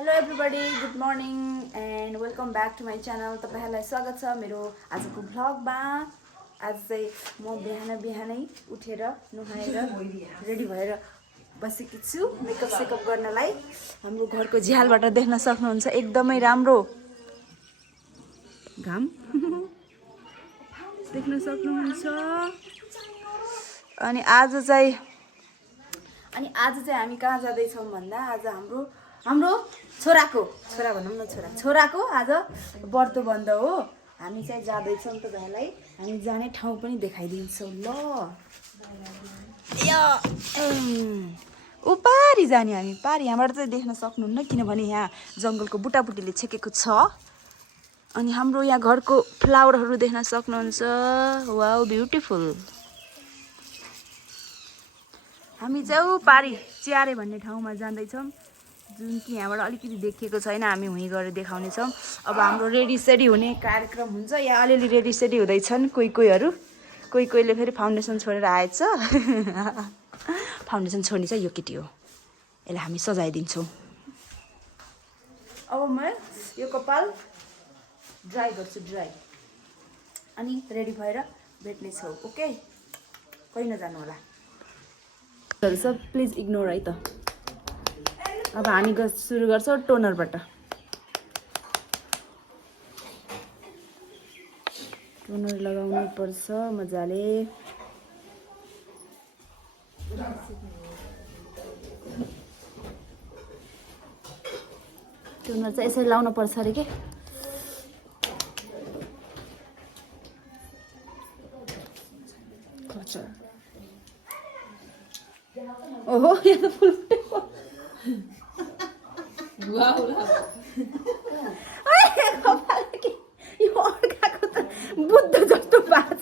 Hello everybody good morning and welcome back to my channel. तपाईँहरूलाई स्वागत छ मेरो आजको भ्लगमा। आज चाहिँ म बिहानै उठेर नुहाएर रेडी भएर बसेकी छु मेकअप सेकअप गर्नलाई। हाम्रो घरको झ्यालबाट देख्न सक्नुहुन्छ एकदमै राम्रो घाम देख्न सक्नुहुन्छ। अनि आज चाहिँ हामी कहाँ जाँदैछौँ भन्दा आज हाम्रो छोरा भनौँ न छोराको आज व्रत बन्द हो। हामी चाहिँ जाँदैछौँ तपाईँहरूलाई हामी जाने ठाउँ पनि देखाइदिन्छौँ ल। ऊ पारी जाने हामी पारी यहाँबाट चाहिँ देख्न सक्नुहुन्न किनभने यहाँ जङ्गलको बुटाबुटीले छेकेको छ। अनि हाम्रो यहाँ घरको फ्लावरहरू देख्न सक्नुहुन्छ। Wow beautiful. हामी चाहिँ पारी च्यारे भन्ने ठाउँमा जाँदैछौँ जुन कि यहाँबाट अलिकति देखिएको छैन। हामी हुँ गएर देखाउनेछौँ। अब हाम्रो रेडी सेडी हुने कार्यक्रम हुन्छ। यहाँ अलिअलि रेडी सेडी हुँदैछन् कोहीले फेरि फाउन्डेसन छोडेर आएछ फाउन्डेसन छोड्ने चाहिँ यो केटी हो, यसलाई हामी सजाइदिन्छौँ। अब म यो कपाल ड्राई गर्छु अनि रेडी भएर भेट्नेछौँ। ओके, कहीँ नजानु होला। सब प्लिज इग्नोर है त। अब हामी सुरु गर्छौँ टोनरबाट। टोनर लगाउनु पर्छ मजाले। टोनर चाहिँ यसरी लाउनु पर्छ अरे के। ओहो यो त फुल यो अर्काको त बुद्ध जस्तो भएको छ।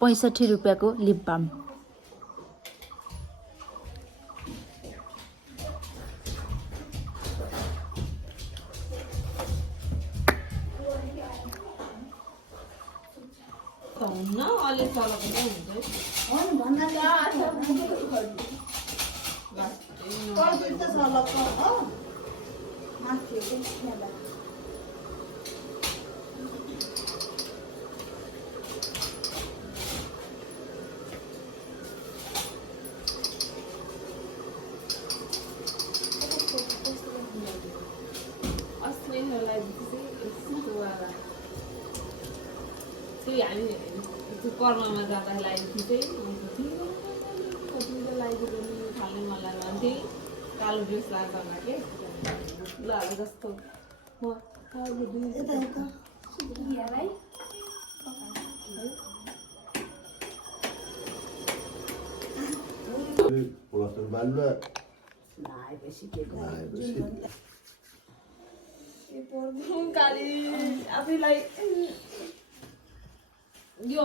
₹65 को लिप बाम। कर्ममा जाँदाखेरि लगाएको थिएँ फाल्ने मलाई भन्थेँ कालो ड्रेस लाग्दा के ल अब जस्तो आफैलाई यो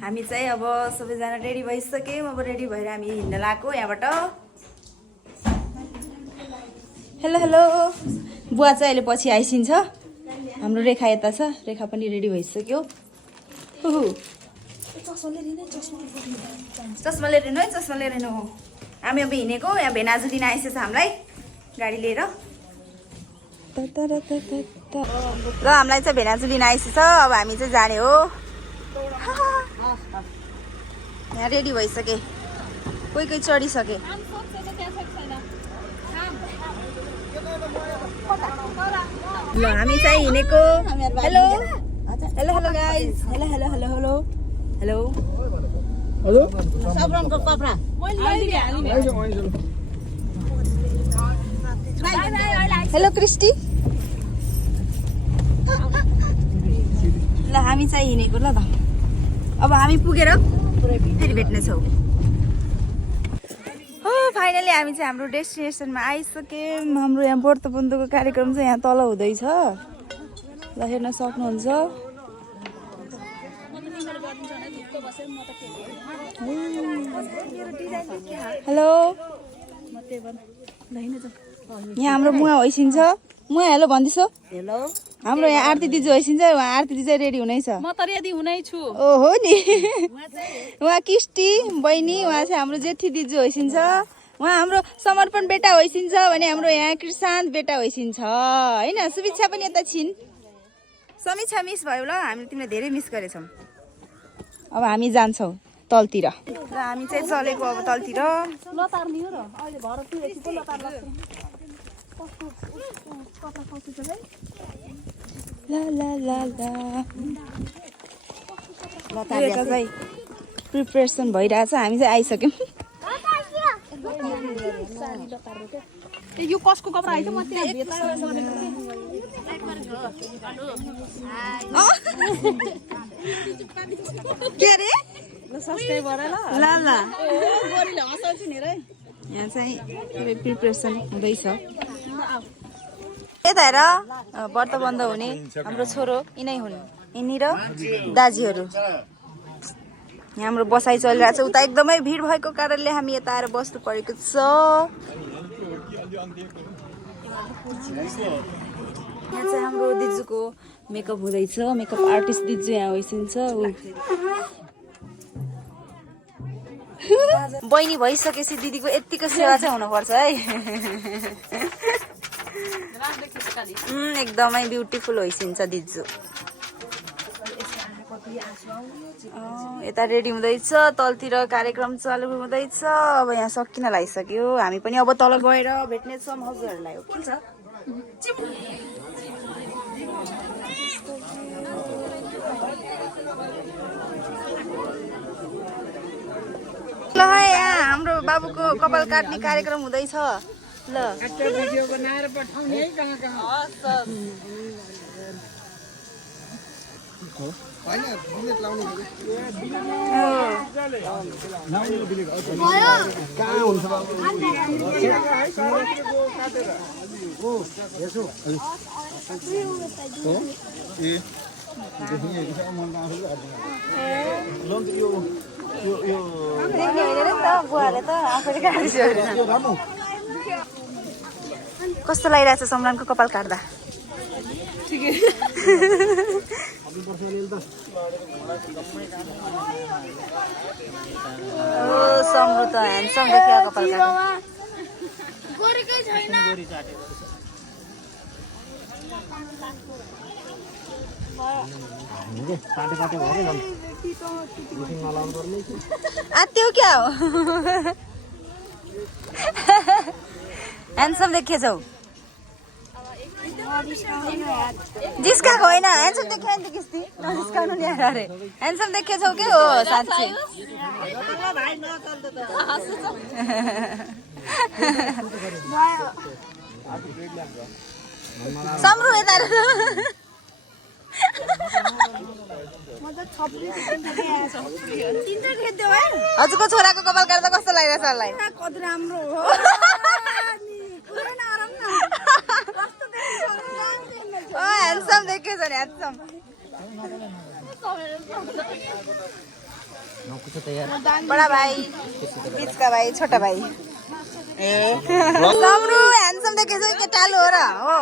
हामी चाहिँ अब सबैजना रेडी भइसक्यौँ। अब रेडी भएर हामी हिँड्न लाग्यो यहाँबाट। हेलो हेलो बुवा चाहिँ अहिले पछि आइसिन्छ। हाम्रो रेखा यता छ, रेखा पनि रेडी भइसक्यो। चस्मा लिएर हिँड्नु है, चस्मा लिएर हिँड्नु हो। हामी अब हिँडेको यहाँ भेनाजु दिन आइसकेछ हामीलाई गाडी लिएर। ल हामीलाई चाहिँ भेनाजु दिन आइसकेछ। अब हामी चाहिँ जाने हो। यहाँ रेडी भइसके, कोही चढिसके। ल हामी चाहिँ हिँडेको। Hello hello hello guys, hello hello hello hello hello hello सबरनको कपडा हेलो क्रिस्टी। ल हामी चाहिँ हिँडेको ल त। अब हामी पुगेर फेरि भेट्नेछौँ। फाइनली हामी चाहिँ हाम्रो डेस्टिनेसनमा आइसक्यौँ। हाम्रो यहाँ व्रत बन्धुको कार्यक्रम चाहिँ यहाँ तल हुँदैछ, ल हेर्न सक्नुहुन्छ। हेलो, यहाँ हाम्रो मुवा होइसिन्छ। मुवा हेलो भन्दैछु। हेलो, हाम्रो यहाँ आरती दिजु होइसिन्छ। उहाँ आरती दिजु रेडी हुनै छ। म त रेडी हुनै छु। ओहो नि, उहाँ किस्टी बहिनी, उहाँ चाहिँ हाम्रो जेठी दिजु होइसिन्छ। उहाँ हाम्रो समर्पण बेटा होइसिन्छ भने हाम्रो यहाँ कृषान्त बेटा होइसिन्छ होइन। सुविक्षा पनि यता छिन्। समीक्षा मिस भयो ल, हामीले तिमीलाई धेरै मिस गरेछौँ। अब हामी जान्छौँ तलतिर र हामी चाहिँ चलेको अब तलतिर। लतार लियो र अहिले भर पुगेपछि लतार लाग्छ। ला ला ला ला यता चाहिँ प्रिपरेसन भइरहेछ। हामी चाहिँ आइसक्यौँ। यो कसको कपडा आइछ म त्यहाँ भेट्दा के अरे सब्स्क्राइबर ल ल ल गोरीले हँसाउँछु नि रे। यहाँ चाहिँ प्रिपरेसन हुँदैछ। यता हेर व्रत बन्द हुने हाम्रो छोरो यिनै हुन्, यिनी र दाजीहरू। यहाँ हाम्रो बसाइ चलिरहेको छ। उता एकदमै भिड भएको कारणले हामी यता आएर बस्नु परेको छ। यहाँ चाहिँ हाम्रो दिजुको मेकअप हुँदैछ। मेकअप आर्टिस्ट दिजु यहाँ होइसिन्छ। बहिनी भइसकेपछि दिदीको यत्तिको सेवा चाहिँ हुनुपर्छ है। एकदमै ब्युटिफुल होइसिन्छ दिजु। यता रेडी हुँदैछ, तलतिर कार्यक्रम चालु हुँदैछ। अब यहाँ सकिन लागिसक्यो। हामी पनि अब तल गएर भेट्नेछौँ हजुरहरूलाई। हो के छ ल यहाँ हाम्रो बाबुको कपाल काट्ने कार्यक्रम हुँदैछ। ल भिडियो बनाएर पठाउने है कहाँ कहाँ। कस्तो लागिरहेछ सम्रानको कपाल काट्दा? सम्रु त ह्यान्डसम देखियो कपाल काट्दा। आत्यो क्या हो? ह्यान्डसम देखिएछौ? जिस्काएको होइन, ह्यान्डसम देखियो नि त किस्ती। नजिस्काउनु ल्याएर अरे ह्यान्डसम देखिएछौ के हो साँच्चै? सम्रु यता हजुरको छोराको कपाल काट्दा कस्तो लागिरहेछ होला? कति राम्रो हो। ह्यान्डसम देखिएछ नि, ह्यान्डसम। बडा भाइ, बिचका भाइ, छोटा भाइ। सम्रु ह्यान्डसम देखिएछ के टालो हो र? हो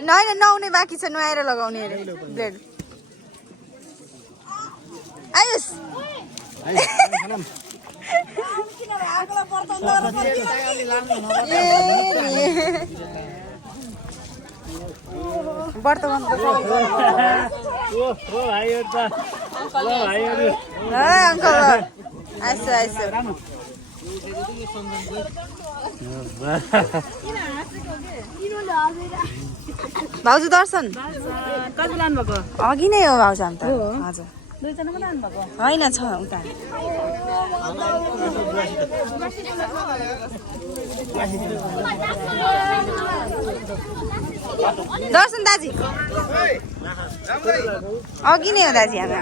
होइन, नुहाउने बाँकी छ, नुहाएर लगाउने अरे ब्लेड। आयुष वर्तमान अङ्कल आइसो आइसो। भाउजू दर्शन कति लानु भएको? अघि नै हो भाउजू हामी त। हजुर दुईजना मात्रै लानु भएको? होइन, छ उता। दर्शन दाजी अघि नै हो दाजी हामी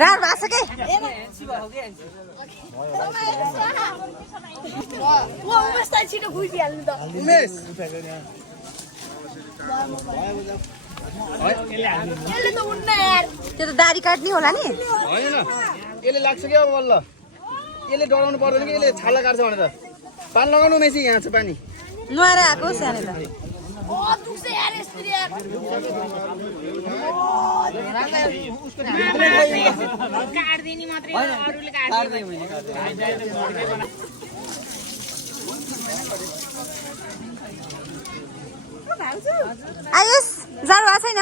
रात भएको त्यो त दारी काट्ने होला नि होइन यसले लाग्छ क्या बल्ल यसले डराउनु पर्दैन कि यसले छाला काट्छ भनेर पानी लगाउनु मेसी यहाँ छ पानी नुहाएर आएको सानो त आयुष जाडो भएको छैन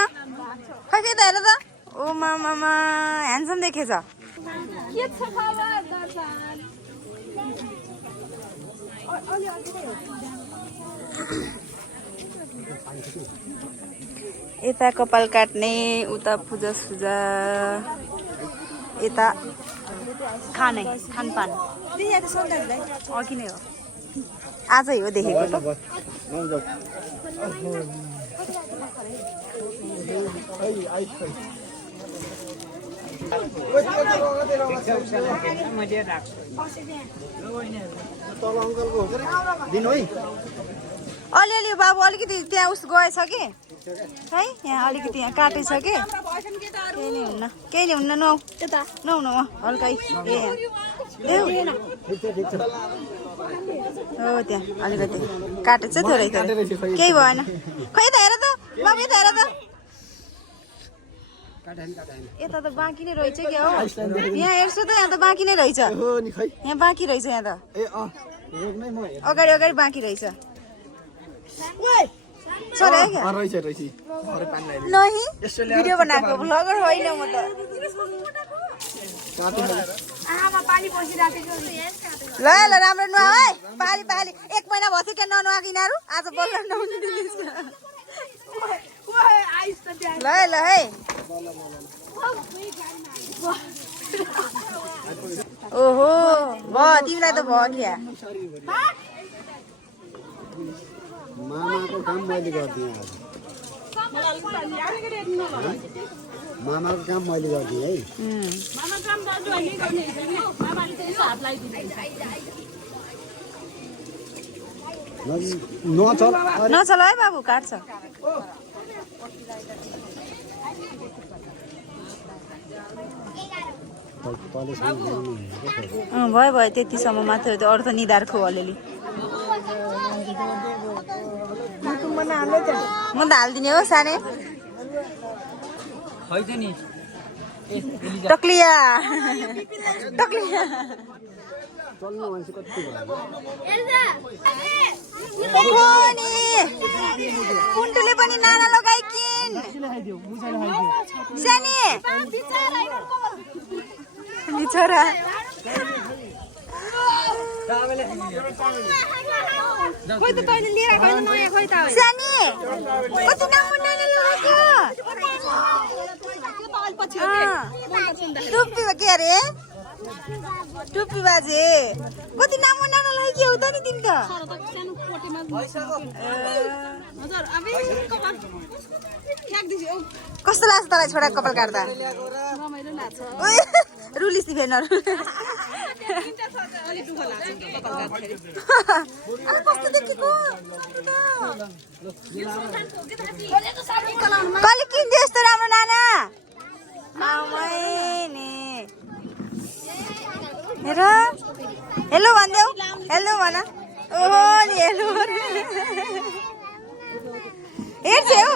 खै त हेर त ओ मामा ह्यान्डसम देखेछ यता कपाल काट्ने उता पूजा सुजा यता खानपान अघि नै हो आजै हो देखेको त अलिअलि बाबु अलिकति त्यहाँ उस गएछ कि है यहाँ अलिकति यहाँ काटेछ कि केही नै हुन्न नौ नौ नौ हल्कै ए हो त्यहाँ अलिकति काटेछ थोरै थोरै केही भएन खै त हेर त बाबु यता हेर त यता त बाँकी नै रहेछ क्या हो यहाँ हेर्छु त यहाँ त बाँकी नै रहेछ यहाँ बाँकी रहेछ यहाँ त अगाडि अगाडि बाँकी रहेछ भिडियो बनाएको भ्लगर होइन म त ल ल राम्रो नुहा है पाली पाली 1 महिना भयो क्या ननुहाएको यिनीहरू आज बल्ल नुहाउनु दिँदैछ ल ल है ओहो भयो तिमीलाई त भयो क्या मामाको काम मैले गरिदिएँ आज मामाको काम मैले गरिदिएँ है नचल है बाबु काट्छ भयो भयो त्यतिसम्म मात्र अरू त निधारको अलिअलि म त हालिदिने हो सानै टक्लिया टक्लिया कुन्टुले पनि नाना लगाइकिन सानी बिचरा खोइ त तैँले लिएर खै नयाँ खोइ त सानी कति नामो नाना लगाएको टुप्पी के अरे टुप्पी बाजे कति नामो नाना लगाइयो त नि तिमी त कस्तो लाग्छ तँलाई छोरा कपाल काट्दा रुलिस फेरि कहिले किन्थ्यो यस्तो राम्रो नाना हेर हेलो भनिदेऊ हेलो भन ओहो नि हेलो हेर्छौ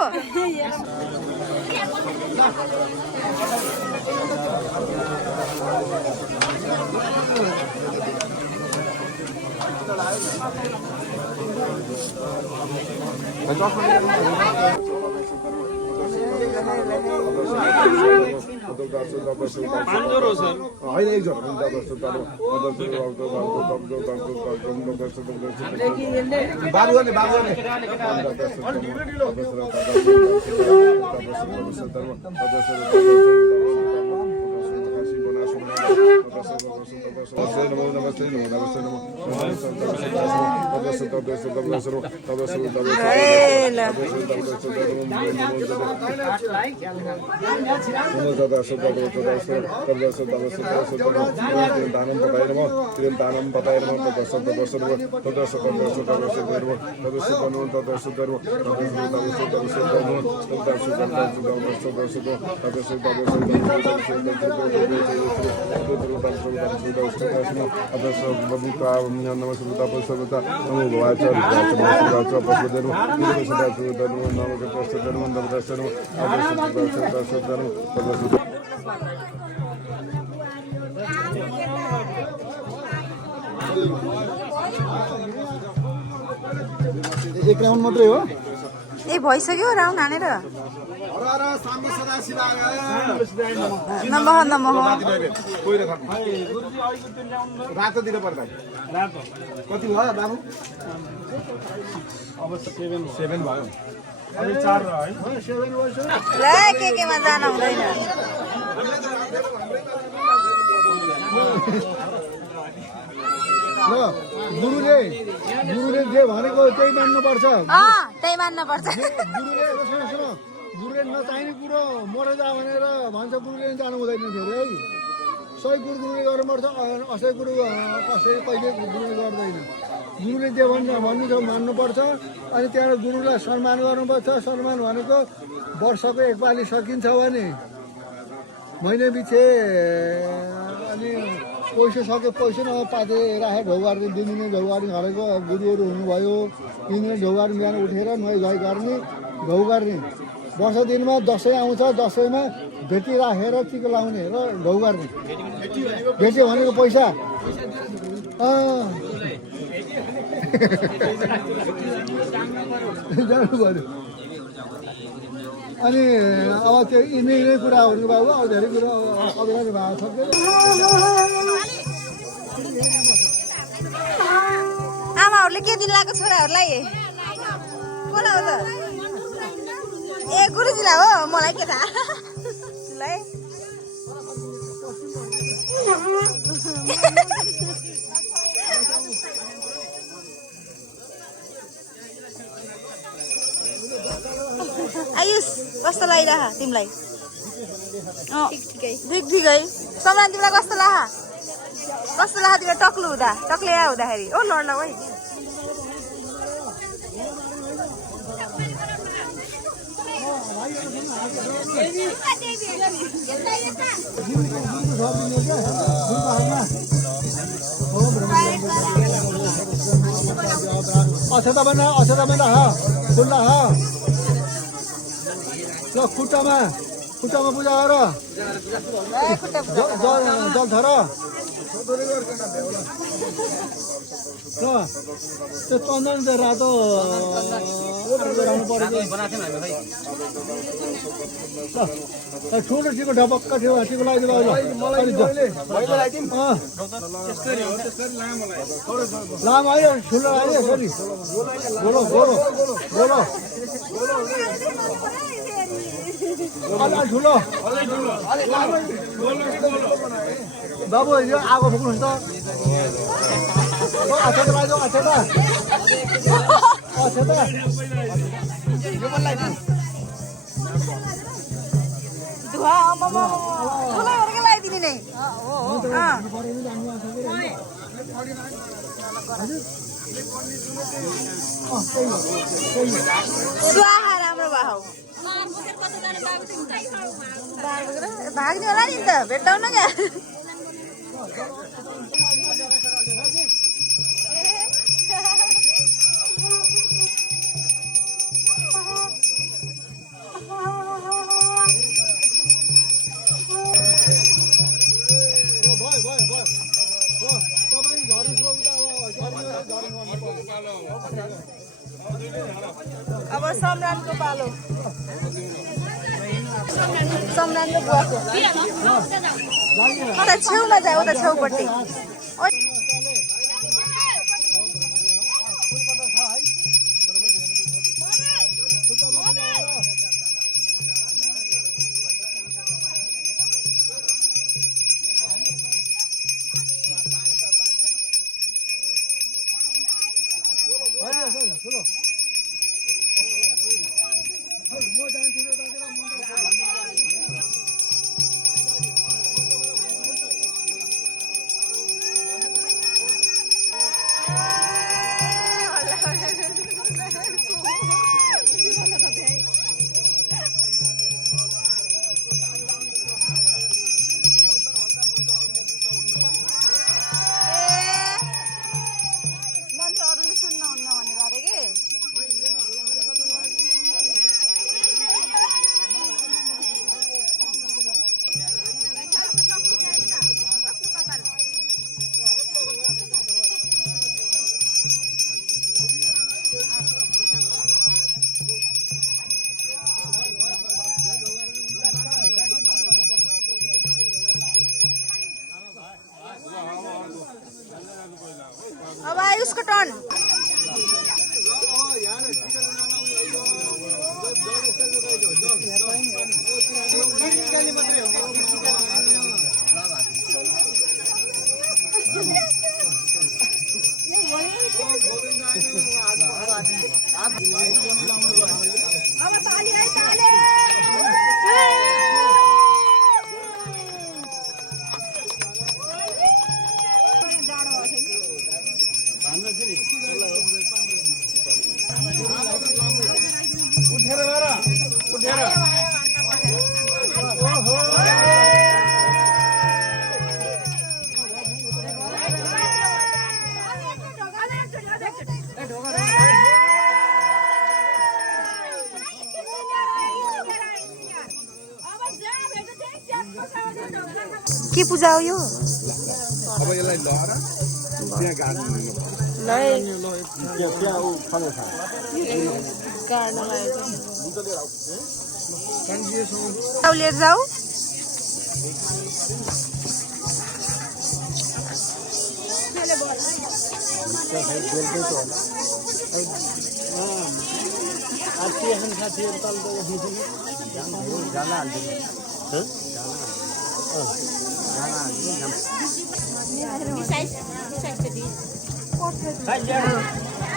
एक राउन्ड मात्रै हो ए भइसक्यो राउन्ड हानेर नमः नमः रातो दिन पर्दा कति भयो बाबु अब 7 भयो अझै 4 रह्यो है ल केमा जान हुँदैन ल गुरुले जे भनेको त्यही मान्नुपर्छ त्यही मान्न पर्छ गुरुले नचाहिने कुरो मर जा भनेर भन्छ गुरुले जानु हुँदैन फेरि है सही कुरो गुरुले गर्नुपर्छ असै कुरो कसै कहिले गुरुले गर्दैन गुरुले जे भन्नु छ मान्नुपर्छ अनि त्यहाँबाट गुरुलाई सम्मान गर्नुपर्छ सम्मान भनेको वर्षको एकपालि सकिन्छ भने महिना पछि अनि पैसा सक्यो पैसा न पाते राखेर ढौगारी दिने ढौगारी घरेको गुरुहरू हुनुभयो तिनीहरूले ढौगारी बिहान उठेर नुहाइ धुवाइ गर्ने ढौ गर्ने वर्ष दिनमा दसैँ आउँछ दसैँमा भेटी राखेर टिका लाउने र ढौ गर्ने भेटी भनेको पैसा जानु पर्यो अनि अब त्यो यिनै कुरा हुनु बाबु अब धेरै कुरा अगाडि भएको सक्दैन आमाहरूले के दिन लाग्यो छोराहरूलाई कोला हो त ए गुरुजीलाई हो मलाई के थाहा आयुष कस्तो लागिरह तिमीलाई ठिकै सम्मान तिमीलाई कस्तो लाग तिमीलाई टक्लु हुँदा टक्लिया हुँदाखेरि ओ लड्न है अक्षता बना खुल्ला ल खुट्टामा पूजा गर जल धर ल त्यो चन्दन चाहिँ रातो ठुलो टिको ढपक्क थियो टिको लगाइदिनु लामो है ठुलो लाग्यो यसरी गोलो ठुलो बाबु यो आगो फुक्नुहोस् त अक्षता लाग्यो अक्षता धुवा ठुलोहरूकै लगाइदिने नै स्वाहा राम्रो भयो भाग्ने होला नि त भेट्टाउन क्या अब सम्राटको पालो सम्राटको बुवाको उता छेउमा जाऊ उता छेउपट्टि के पूजा हो यो अब यसलाई लहरा त्यहाँ गाड्नु ल है त्यहाँ ऊ खानु छ लिएर जाऊ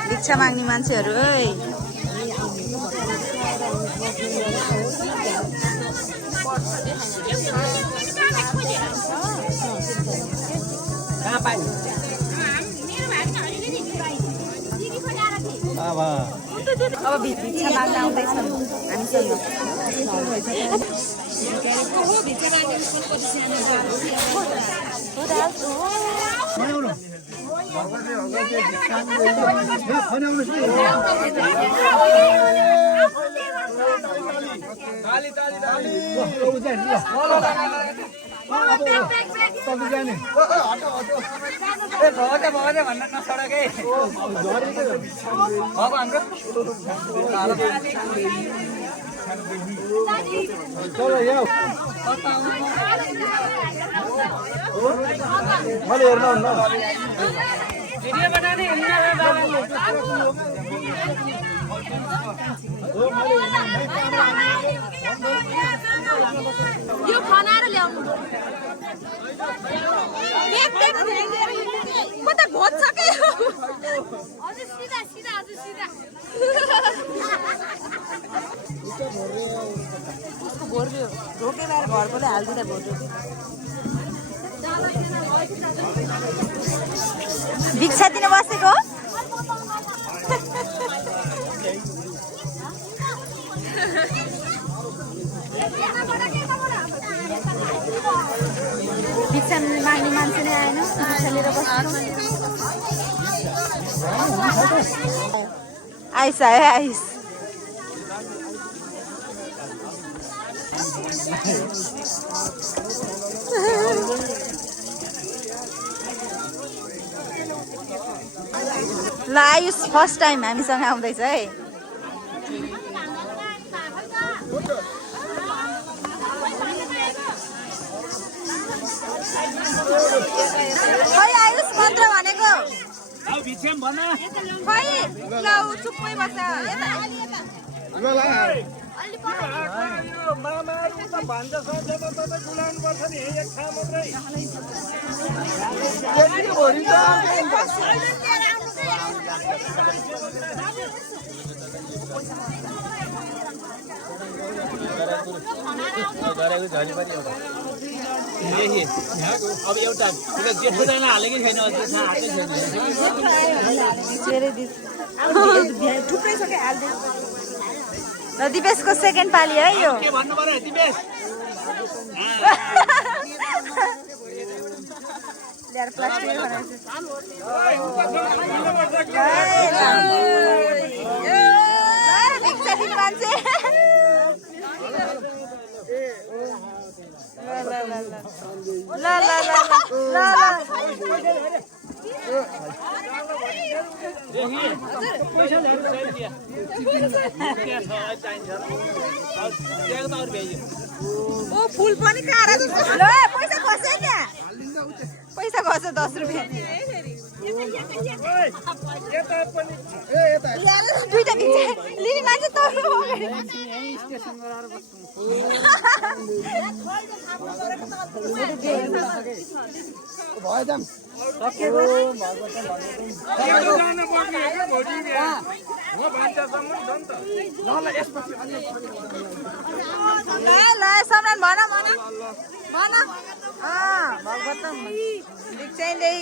भिक्षा माग्ने मान्छेहरू है अब भिक्षा माग्न आउँदैछन् हामीसँग यो खनाएर ल्याउनु म त घोज्छ के हजुर सिधा सिधा हजुर सिधा उसको भोर्यो ढोके बार घरकोले हालिदिँदा भोर्यो भिक्षा दिन बसेको भिक्षा माग्ने मान्छे नै आएन भिक्षा लिएर बस्नु आइस है आइस ल आयुष फर्स्ट टाइम हामीसँग आउँदैछ है खै आयुष मन्त्र भनेको खै ल चुप्पै बस्छ अब एउटा जेठो दाना हालेकै छैन थुप्रै छ क्या ल दिपेशको सेकेन्ड पाली है यो के भन्नु पर्यो दिपेश ल्याएर प्लास्टिक भिक्षा दिने मान्छे ल ल ल ओ फुल पनि कारा जस्तो ल पैसा खस्यो नि पैसा खस्यो 10 रुपैयाँ दुईटा भिक्षा लिने मान्छे तर्नु ल सम्राट भन भगवतम भिक्षा ल्याइ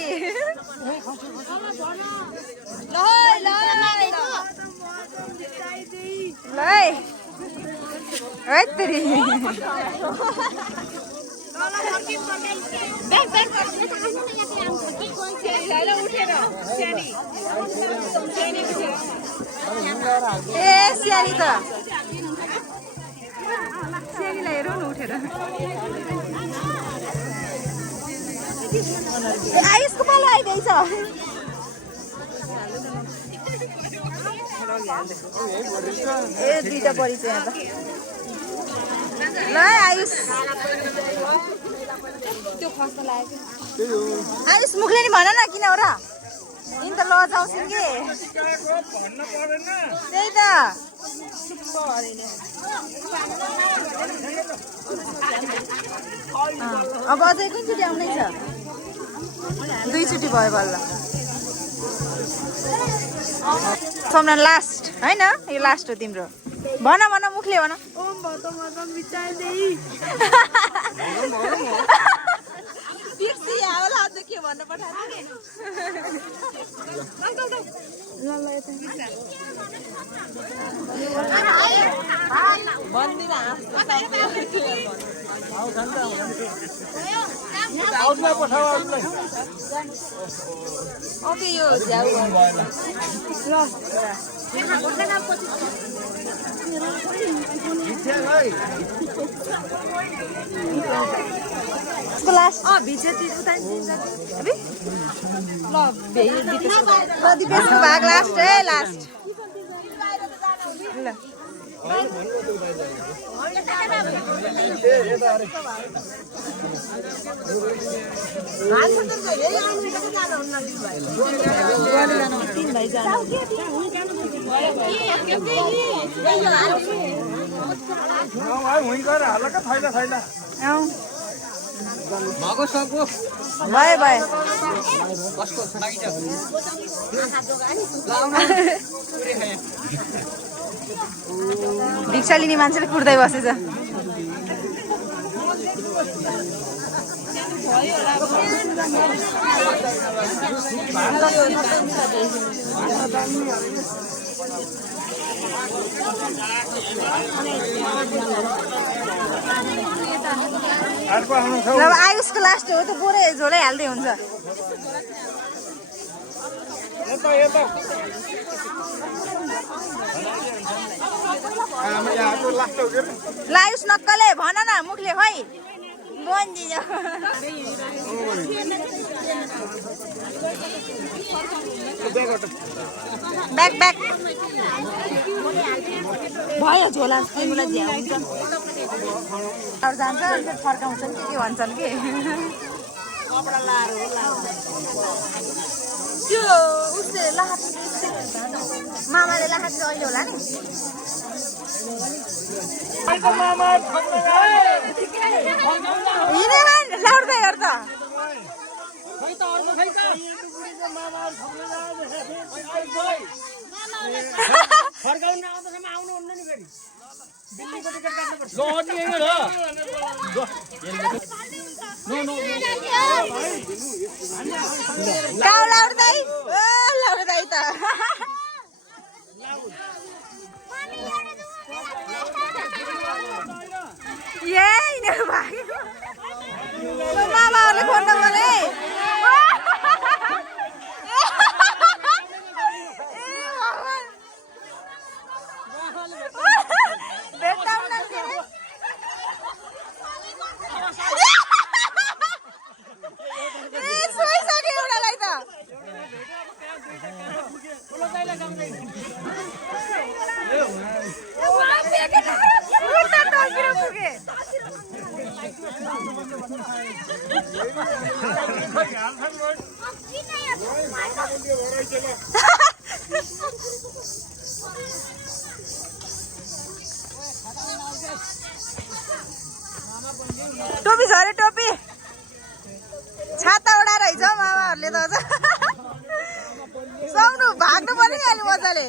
ल है तेरी ए स्यानी त सेकीलाई हेरौँ न उठेर आयुषको पालो आइदिएछ ए दुईटा परिचय यहाँ त ल आयुष त्यो खस्न लाग्यो आयुष मुखले नि भन न किन हो र यिन त लजाउँछन् कि त्यही त अब अझै कुनचोटि आउनै छ दुईचोटि भयो बल्ल सोमना लास्ट होइन यो लास्ट हो तिम्रो भन भन मुखले भन के भन्न पठाएको ओके यो दिपेशको भाग लास्ट है लास्ट ल भयो भयो भिक्षा लिने मान्छेले कुर्दै बसेछ जब आयुषको लास्ट हो त पुरै झोलै हाल्दै हुन्छ लायुष नक्कले भन न मुखले खै ब्याक ब्याक भयो झोला जान्छ फर्काउँछन् के भन्छन् कि त्यो उसले लाहात मामाले लाहात अहिले होला नि लाउड्दै हेर त गाउँ लाउड्दै लाउड्दै त यही भाग्यो मामाहरूले खोज्नु पर्ने सोइसक्यो एउटालाई त टोपी छ अरे टोपी छाता उडा रहेछ मामाहरूले त अझ सक्नु भाग्नु पनि हाल्यो मजाले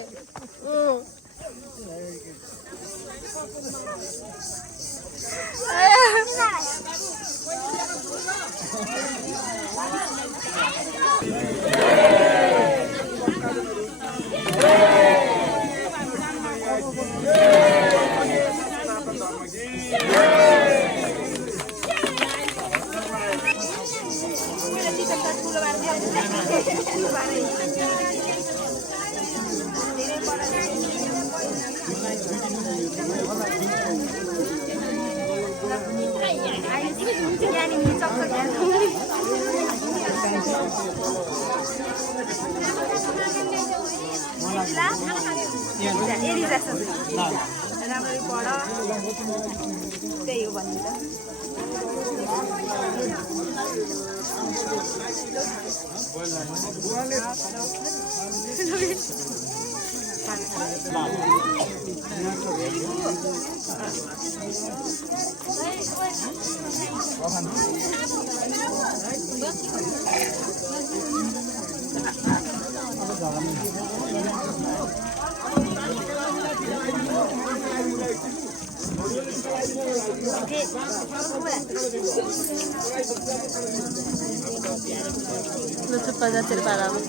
यहाँनिर चक्चक एरी जस्तो राम्ररी पढ त्यही हो भन्नु Lucu banget cerita kamu.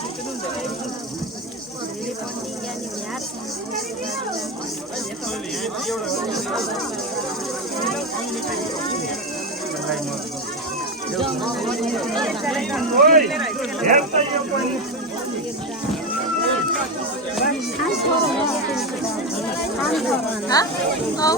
Hah? Oh.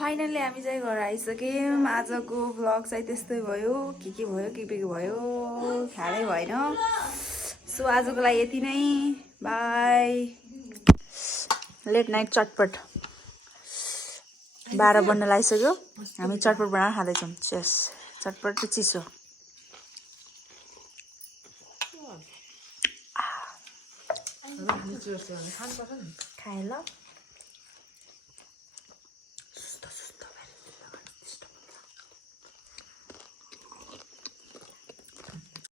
Finally हामी चाहिँ घर आइसक्यौँ। आजको भ्लग चाहिँ त्यस्तै भयो, के भयो के भयो ख्यालै भएन। सो आजको लागि यति नै, बाई। लेट नाइट चटपट 12 बन्न लागिसक्यो, हामी चटपट बनाएर खाँदैछौँ। चेस चटपट र चिसो खाए ल।